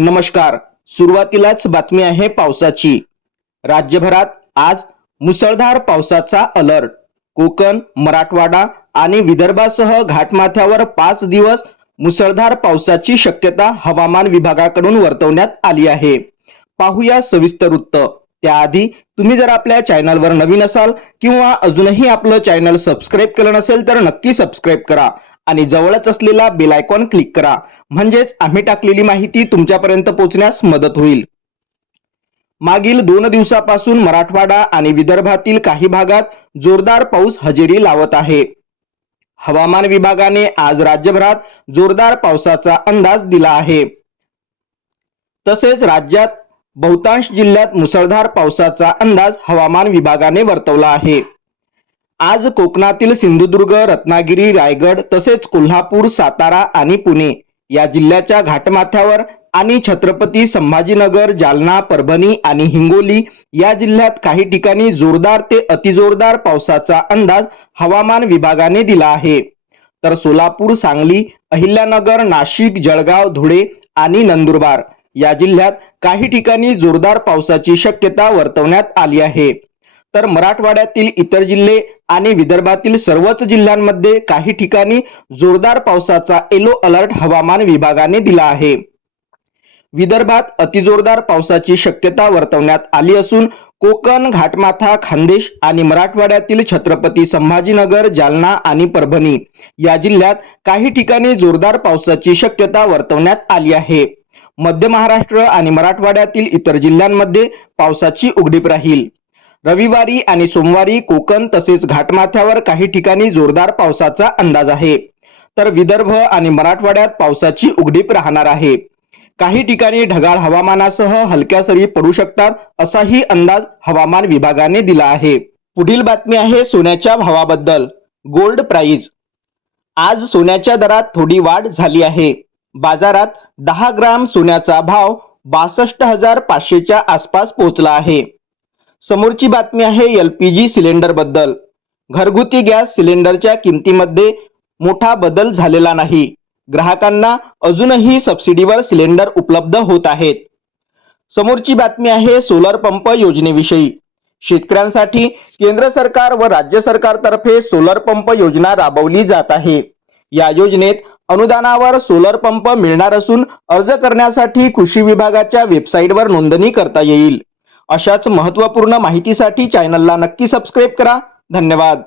नमस्कार. सुरुवातीलाच बातमी आहे पावसाची. राज्यभरात आज मुसळधार पावसाचा अलर्ट. कोकण मराठवाडा आणि विदर्भासह घाटमाथ्यावर पाच दिवस मुसळधार पावसाची शक्यता हवामान विभागाकडून वर्तवण्यात आली आहे. पाहूया सविस्तर वृत्त. त्याआधी तुम्ही जर आपल्या चॅनलवर नवीन असाल किंवा अजूनही आपलं चॅनल सबस्क्राईब केलं नसेल तर नक्की सबस्क्राईब करा. आणि जवळच असलेला बेल आयकॉन क्लिक करा. म्हणजेच आम्ही टाकलेली माहिती तुमच्यापर्यंत पोहोचण्यास मदत होईल. मागील दोन दिवसापासून मराठवाडा आणि विदर्भातील काही भागात जोरदार पाऊस हजेरी लावत आहे. हवामान विभागाने आज राज्यभरात जोरदार पावसाचा अंदाज दिला आहे. तसेच राज्यात बहुतांश जिल्ह्यात मुसळधार पावसाचा अंदाज हवामान विभागाने वर्तवला आहे. आज कोकणातील सिंधुदुर्ग रत्नागिरी रायगड तसेच कोल्हापूर सातारा आणि पुणे या जिल्ह्याच्या घाटमाथ्यावर आणि छत्रपती संभाजीनगर जालना परभणी आणि हिंगोली या जिल्ह्यात काही ठिकाणी जोरदार ते अतिजोरदार पावसाचा अंदाज हवामान विभागाने दिला आहे. तर सोलापूर सांगली अहिल्यानगर नाशिक जळगाव धुळे आणि नंदुरबार या जिल्ह्यात काही ठिकाणी जोरदार पावसाची शक्यता वर्तवण्यात आली आहे. तर मराठवाड्यातील इतर जिल्हे आणि विदर्भातील सर्वच जिल्ह्यांमध्ये काही ठिकाणी जोरदार पावसाचा येलो अलर्ट हवामान विभागाने दिला आहे. विदर्भात अतिजोरदार पावसाची शक्यता वर्तवण्यात आली असून कोकण घाटमाथा खानदेश आणि मराठवाड्यातील छत्रपती संभाजीनगर जालना आणि परभणी या जिल्ह्यात काही ठिकाणी जोरदार पावसाची शक्यता वर्तवण्यात आली आहे. मध्य महाराष्ट्र आणि मराठवाड्यातील इतर जिल्ह्यांमध्ये पावसाची उघडीप राहील. रविवारी आणि सोमवारी कोकण तसेच घाटमाथ्यावर काही ठिकाणी जोरदार पावसाचा अंदाज आहे. तर विदर्भ आणि मराठवाड्यात पावसाची उघडीप राहणार आहे. काही ठिकाणी ढगाळ हवामानासह हलक्या सरी पडू शकतात असाही अंदाज हवामान विभागाने दिला आहे. पुढील बातमी आहे सोन्याच्या भावाबद्दल. गोल्ड प्राइज आज सोन्याच्या दरात थोडी वाढ झाली आहे. बाजारात दहा ग्राम सोन्याचा भाव बासष्ट हजार पाचशेच्या आसपास पोहोचला आहे. समोरची बातमी आहे एल पी जी सिलेंडरबद्दल. घरगुती गॅस सिलेंडरच्या किमतीमध्ये मोठा बदल झालेला नाही. ग्राहकांना अजूनही सबसिडीवर सिलेंडर उपलब्ध होत आहेत. समोरची बातमी आहे सोलर पंप योजनेविषयी. शेतकऱ्यांसाठी केंद्र सरकार व राज्य सरकारतर्फे सोलर पंप योजना राबवली जात आहे. या योजनेत अनुदानावर सोलर पंप मिळणार असून अर्ज करण्यासाठी कृषी विभागाच्या वेबसाईटवर नोंदणी करता येईल. अशाच महत्त्वपूर्ण माहितीसाठी चॅनलला नक्की सबस्क्राईब करा. धन्यवाद.